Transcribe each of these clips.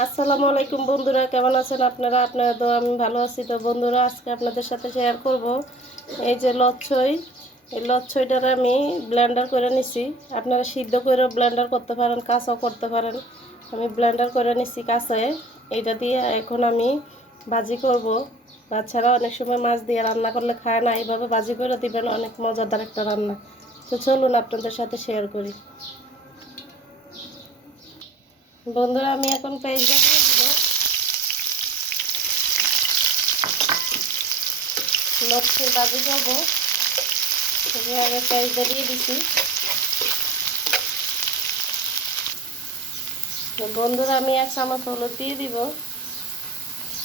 আসসালামু আলাইকুম বন্ধুরা, কেমন আছেন আপনারা? আপনারা তো আমি ভালো আছি। তো বন্ধুরা, আজকে আপনাদের সাথে শেয়ার করব এই যে লচ্ছই। এই লচ্ছইটার আমি ব্লেন্ডার করে নিছি। আপনারা সিদ্ধ করেও ব্লেন্ডার করতে পারেন, কাঁচাও করতে পারেন। আমি ব্লেন্ডার করে নিছি কাঁচায়। এইটা দিয়ে এখন আমি ভাজি করব। বাচ্চারা অনেক সময় মাছ দিয়ে রান্না করলে খায় না, এইভাবে ভাজি করে দিবেন, অনেক মজাদার একটা রান্না। তো চলুন আপনাদের সাথে শেয়ার করি। বন্ধুরা, আমি এখন পেঁয়াজটা দিয়ে দিব। লচ্ছির ভাজি করবো, আগে পেঁয়াজটা দিয়ে দিছি। বন্ধুরা, আমি 1 চামচ হলুদ দিয়ে দিব,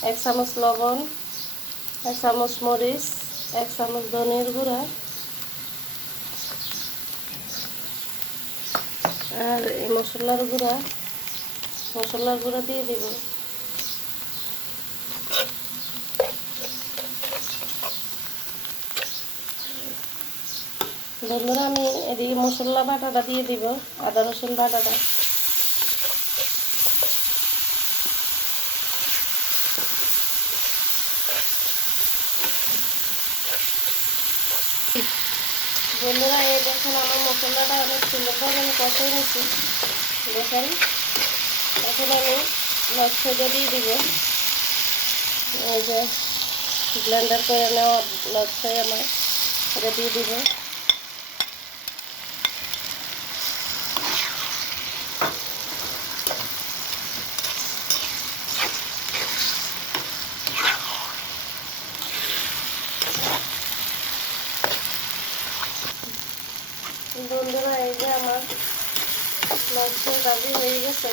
1 চামচ লবণ, 1 চামচ মরিচ, 1 চামচ ধনিয়ার গুঁড়া আর এই মশলার গুঁড়া দিয়ে দিব। বন্ধুরা, আমি এদিকে মশলা বাটাটা দিয়ে দিব, আদা রসুন বাটাটা। বন্ধুরা, এই দেখুন আমার মশলাটা অনেক সুন্দরভাবে আমি কষিয়ে নিচ্ছি। দেখেন, এখন আমি লচ্ছিটা দিয়ে দিব। এই যে ব্লেন্ডার করে নেওয়া লচ্ছি আমার, এটা দিয়ে দিব। বন্ধুরা, এই যে আমার লচ্ছি ভাজি হয়ে গেছে।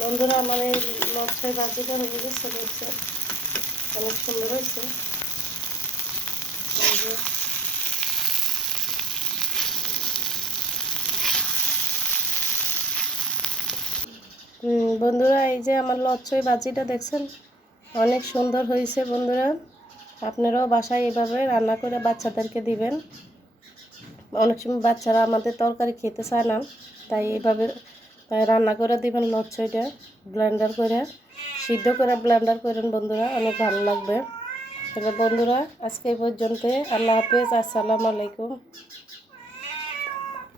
বন্ধুরা, আমার এই লচ্ছির ভাজিটা হয়ে গেছে, দেখছে অনেক সুন্দর হয়েছে। বন্ধুরা, এই যে আমার লচ্ছই ভাজিটা দেখছেন অনেক সুন্দর হয়েছে। বন্ধুরা, আপনারাও বাসায় এইভাবে রান্না করে বাচ্চাদেরকে দিবেন। অনেক সময় বাচ্চারা আমাদের তরকারি খেতে চায় না, তাই এইভাবে রান্না করে দিবেন। লচ্ছইটা ব্লেন্ডার করে, সিদ্ধ করে ব্লেন্ডার করেন বন্ধুরা, অনেক ভালো লাগবে। তাহলে বন্ধুরা, আজকে এই পর্যন্ত। আল্লাহ হাফেজ, আসসালামু আলাইকুম।